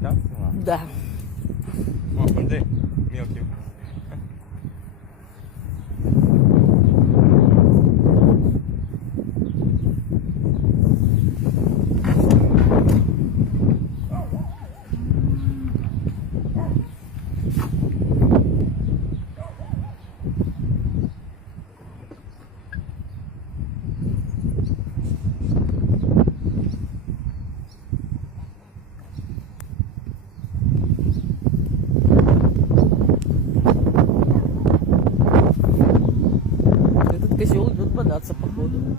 так? Села? Да. О, ходи, мілків. Этот козел идет бодаться, походу.